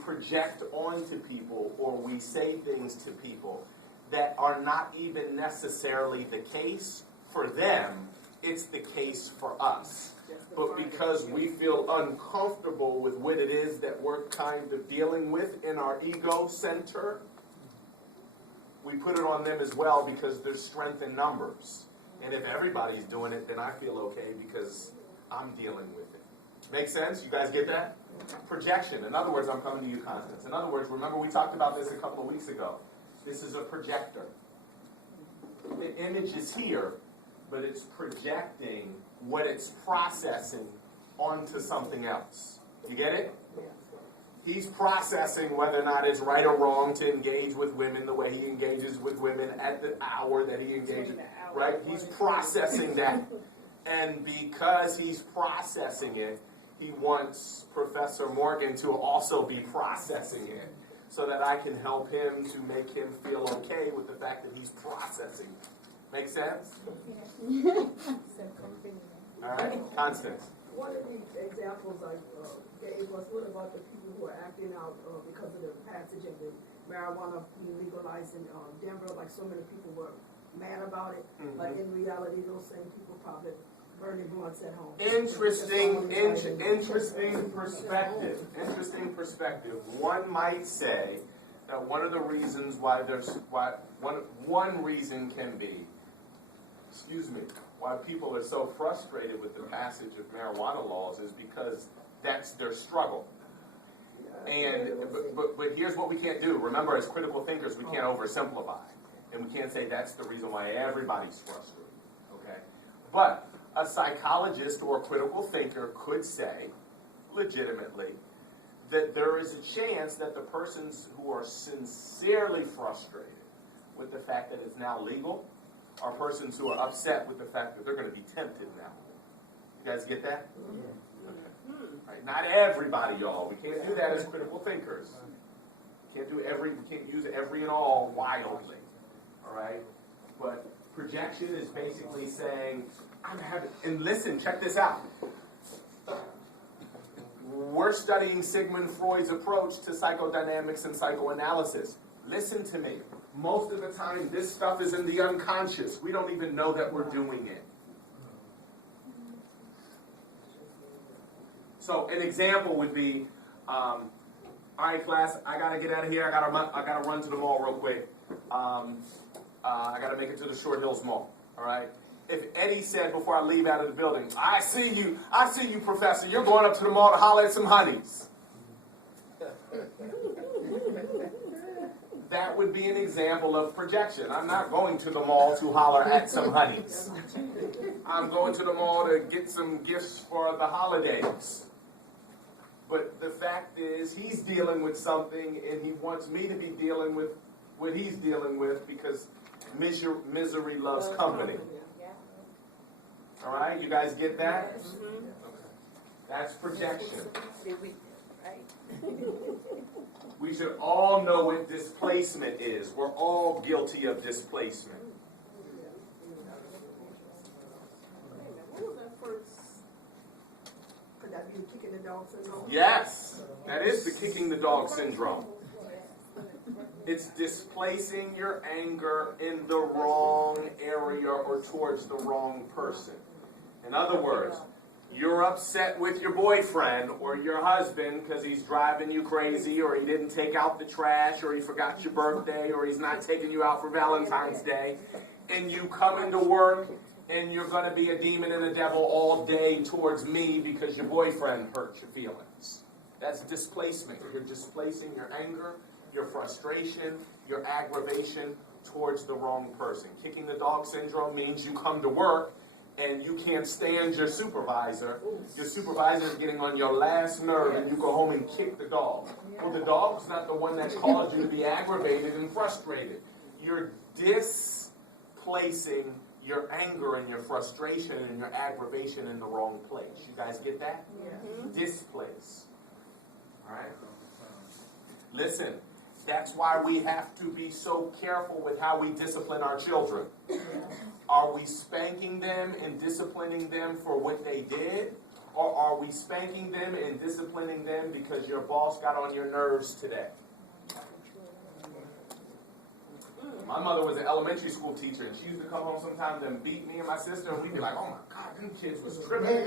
project onto people or we say things to people that are not even necessarily the case for them, it's the case for us. But because we feel uncomfortable with what it is that we're kind of dealing with in our ego center, we put it on them as well because there's strength in numbers. And if everybody's doing it, then I feel okay because I'm dealing with it. Make sense? You guys get that? Projection. In other words, I'm coming to you, Constance. In other words, remember we talked about this a couple of weeks ago. This is a projector. The image is here, but it's projecting what it's processing onto something else. You get it? He's processing whether or not it's right or wrong to engage with women the way he engages with women at the hour that he engages. Right? He's processing that. And because he's processing it, he wants Professor Morgan to also be processing it so that I can help him to make him feel okay with the fact that he's processing it. Make sense? All right, Constance. One of the examples I gave was what about the people who are acting out because of the passage of the marijuana being legalized in Denver? Like so many people were mad about it, but in reality, those same people probably burning blunts at home. Interesting perspective. Interesting perspective. One might say that one of the reasons why one reason can be, why people are so frustrated with the passage of marijuana laws is because that's their struggle. And but here's what we can't do. Remember, as critical thinkers, we can't oversimplify, and we can't say that's the reason why everybody's frustrated. Okay, but a psychologist or a critical thinker could say, legitimately, that there is a chance that the persons who are sincerely frustrated with the fact that it's now legal are persons who are upset with the fact that they're going to be tempted now. You guys get that? Okay. Right. Not everybody, y'all. We can't do that as critical thinkers. We can't use every and all wildly. All right? But projection is basically saying, and listen, check this out. We're studying Sigmund Freud's approach to psychodynamics and psychoanalysis. Listen to me. Most of the time, this stuff is in the unconscious. We don't even know that we're doing it. So an example would be, all right, class, I got to get out of here. I got to run to the mall real quick. I got to make it to the Short Hills Mall. All right? If Eddie said before I leave out of the building, I see you, Professor. You're going up to the mall to holler at some honeys. That would be an example of projection. I'm not going to the mall to holler at some honeys. I'm going to the mall to get some gifts for the holidays. But the fact is, he's dealing with something, and he wants me to be dealing with what he's dealing with because misery loves company. All right? You guys get that? Okay. That's projection. We should all know what displacement is. We're all guilty of displacement. Could that be the kicking the dog syndrome? Yes, that is the kicking the dog syndrome. It's displacing your anger in the wrong area or towards the wrong person. In other words, you're upset with your boyfriend or your husband because he's driving you crazy, or he didn't take out the trash, or he forgot your birthday, or he's not taking you out for Valentine's Day, and you come into work and you're going to be a demon and a devil all day towards me because your boyfriend hurt your feelings. That's displacement. You're displacing your anger, your frustration, your aggravation towards the wrong person. Kicking the dog syndrome means you come to work and you can't stand your supervisor. Your supervisor is getting on your last nerve, and you go home and kick the dog. Well, the dog's not the one that caused you to be aggravated and frustrated. You're displacing your anger and your frustration and your aggravation in the wrong place. You guys get that? Displace. All right? Listen, that's why we have to be so careful with how we discipline our children. Are we spanking them and disciplining them for what they did? Or are we spanking them and disciplining them because your boss got on your nerves today? My mother was an elementary school teacher, and she used to come home sometimes and beat me and my sister, and we'd be like, oh my God, them kids was tripping.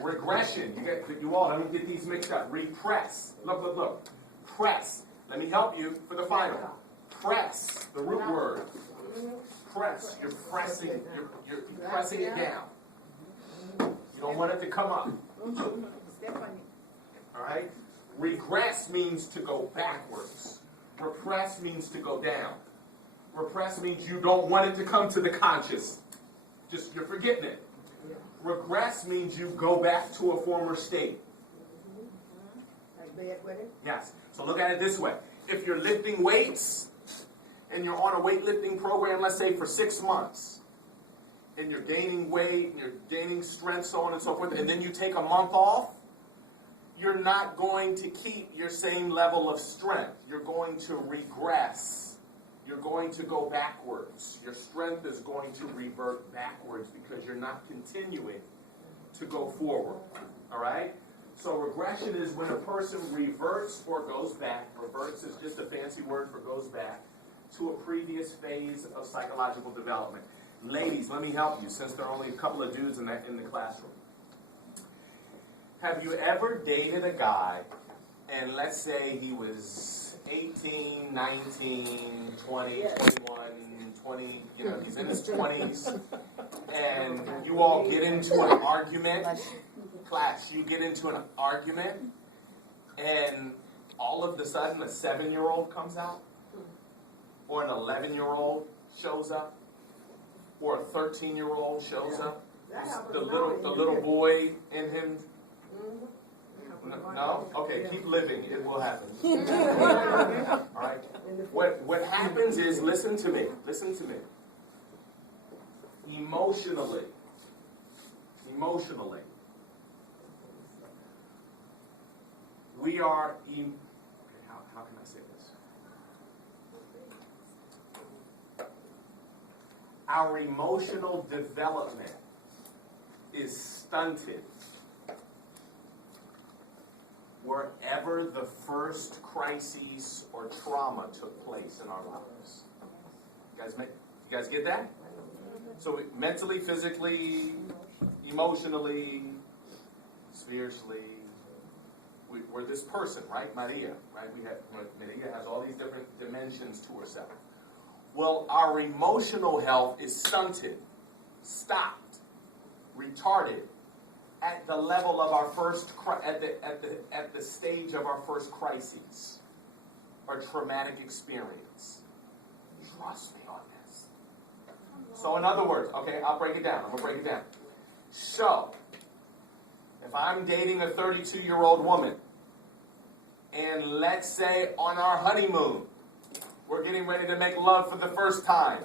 Regression. You all, let me get these mixed up. Repress. Look. Press. Let me help you for the final. Press. The root word. Press. You're pressing. You're pressing it down. You don't want it to come up. All right? Regress means to go backwards. Repress means to go down. Repress means you don't want it to come to the conscious. Just you're forgetting it. Regress means you go back to a former state. Like bedwetting? Yes. So look at it this way. If you're lifting weights and you're on a weightlifting program, let's say for 6 months, and you're gaining weight and you're gaining strength, so on and so forth, and then you take a month off, you're not going to keep your same level of strength. You're going to regress. You're going to go backwards. Your strength is going to revert backwards because you're not continuing to go forward. All right? So regression is when a person reverts or goes back. Reverts is just a fancy word for goes back to a previous phase of psychological development. Ladies, let me help you since there are only a couple of dudes in the classroom. Have you ever dated a guy and let's say he was 18, 19, 20, 21, 20, he's in his 20s, and you all get into an argument, class, you get into an argument, and all of a sudden a 7-year-old comes out, or an 11-year-old shows up, or a 13-year-old shows up, the little boy in him. No? Okay, keep living. It will happen. All right? What happens is, listen to me. Emotionally, we are, how can I say this? Our emotional development is stunted wherever the first crises or trauma took place in our lives. You guys get that? So mentally, physically, emotionally, spiritually, we're this person, right? Maria, right? Maria has all these different dimensions to herself. Well, our emotional health is stunted, stopped, retarded at the level of our first, at the stage of our first crises or traumatic experience. Trust me on this. So in other words, okay, I'll break it down. I'm going to break it down. So, if I'm dating a 32-year-old woman, and let's say on our honeymoon, we're getting ready to make love for the first time.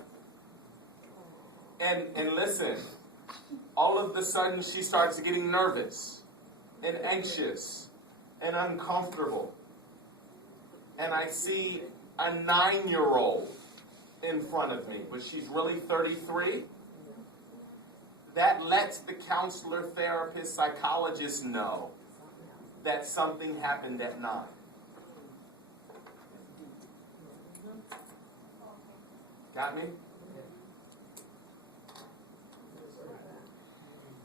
And listen, all of a sudden she starts getting nervous and anxious and uncomfortable. And I see a 9-year-old in front of me, but she's really 33. That lets the counselor, therapist, psychologist know that something happened at 9. Got me?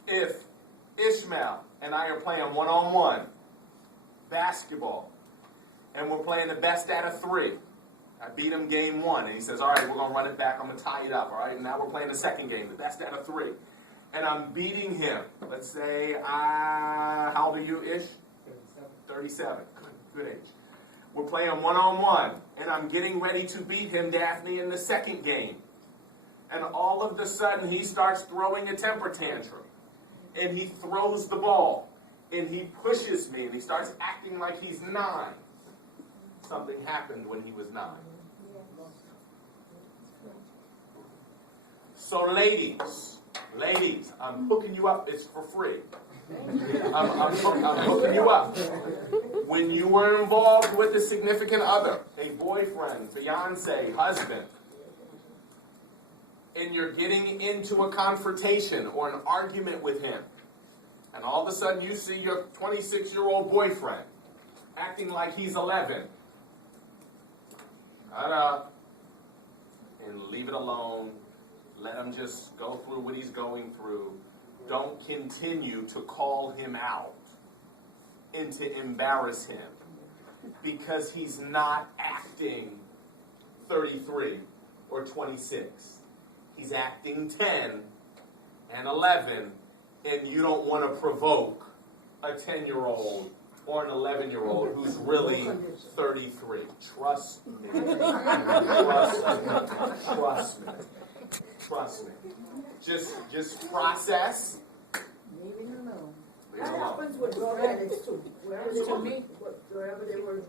If Ishmael and I are playing one-on-one basketball, and we're playing the best out of 3, I beat him game 1, and he says, all right, we're going to run it back, I'm going to tie it up, all right? And now we're playing the second game, the best out of 3. And I'm beating him. Let's say, how old are you, Ish? 37. Good age. We're playing one-on-one, and I'm getting ready to beat him, Daphne, in the second game. And all of a sudden, he starts throwing a temper tantrum. And he throws the ball. And he pushes me, and he starts acting like he's 9. Something happened when he was 9. So ladies, I'm hooking you up. It's for free. I'm hooking you up. When you were involved with a significant other, a boyfriend, fiance, husband, and you're getting into a confrontation or an argument with him, and all of a sudden you see your 26-year-old boyfriend acting like he's 11, shut up and leave it alone. Let him just go through what he's going through. Don't continue to call him out and to embarrass him because he's not acting 33 or 26. He's acting 10 and 11, and you don't want to provoke a 10-year-old or an 11-year-old who's really 33. Trust me. Trust me. Trust me. Trust me. Just process. Leave it alone. Leave it That alone. happens with drug addicts too. Wherever they were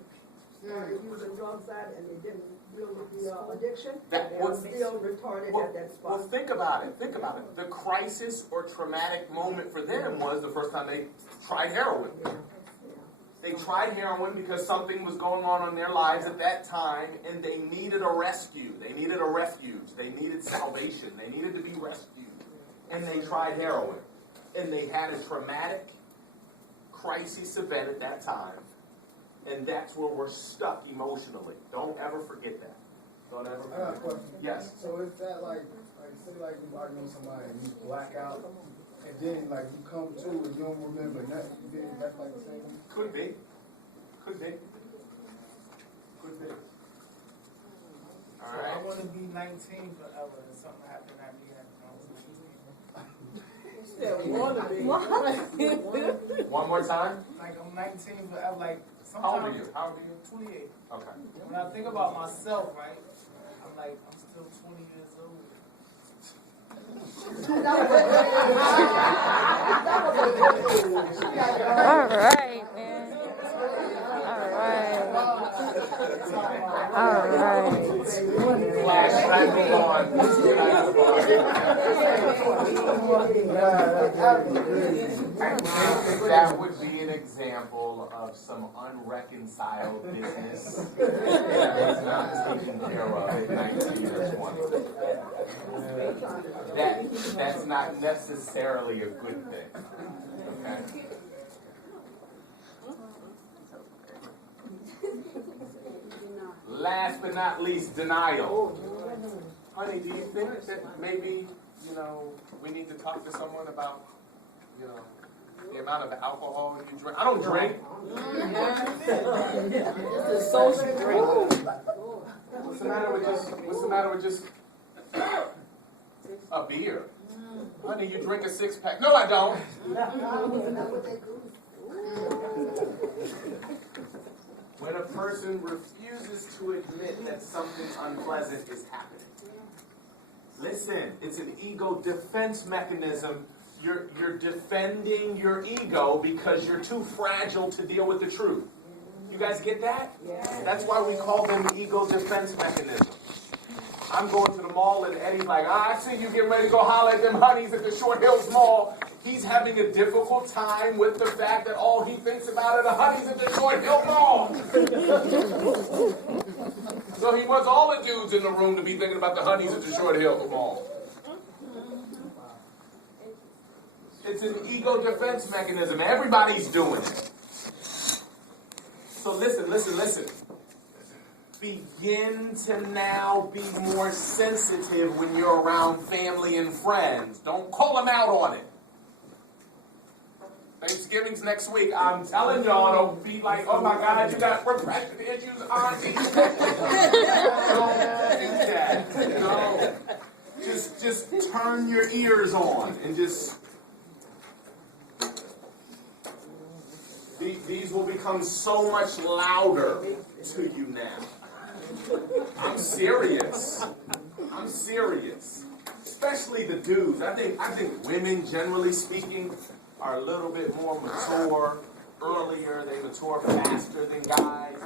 started using drugs at and they didn't deal with the addiction, That they was- were still retarded at that spot. Well, think about it. Think about it. The crisis or traumatic moment for them was the first time they tried heroin. Yeah. They tried heroin because something was going on in their lives at that time, and they needed a rescue. They needed a refuge. They needed salvation. They needed to be rescued. And they tried heroin. And they had a traumatic crisis event at that time. And that's where we're stuck emotionally. Don't ever forget that. Don't ever I got a forget that. question. Yes. So is that like say like you arguing with somebody and you black out, and then like you come to and you don't remember nothing, then that's like the same? Could be. Could be. Could be. All So I right. want to be 19 forever, and something happened at me at One more time. like I'm 19 forever. Like How old are sometimes you? How old are you? 28. Okay. When I think about myself, right, I'm like I'm still 20 years old. All right, man. All right. All right. Let's move on. Let's move on. That would be an example of some unreconciled business that was not taken care of at 19 or 20. That's not necessarily a good thing. Okay? Last but not least, denial. Honey, do you think that maybe, we need to talk to someone about, the amount of alcohol you drink? I don't drink. It's a social drink. What's the matter with just a beer? Honey, you drink a 6-pack. No, I don't. When a person refuses to admit that something unpleasant is happening. Listen, it's an ego defense mechanism. You're defending your ego because you're too fragile to deal with the truth. You guys get that? Yeah. That's why we call them ego defense mechanisms. I'm going to the mall and Eddie's like, I see you getting ready to go holler at them honeys at the Short Hills Mall. He's having a difficult time with the fact that all he thinks about are the honeys at the Short Hill Mall. So he wants all the dudes in the room to be thinking about the honeys at the Short Hill Mall. It's an ego defense mechanism. Everybody's doing it. So listen. Begin to now be more sensitive when you're around family and friends. Don't call them out on it. Thanksgiving's next week. I'm telling y'all, don't be like, oh my God, you got repression issues, auntie. Don't do that. No. Just turn your ears on and just... These will become so much louder to you now. I'm serious. Especially the dudes. I think women, generally speaking, are a little bit more mature earlier. They mature faster than guys.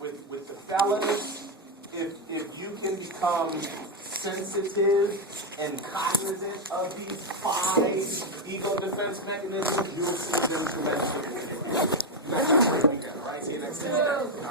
With the fellas, if you can become sensitive and cognizant of these 5 ego defense mechanisms, you'll see them tremendously. You guys have a great weekend, all right? See you next week. All right.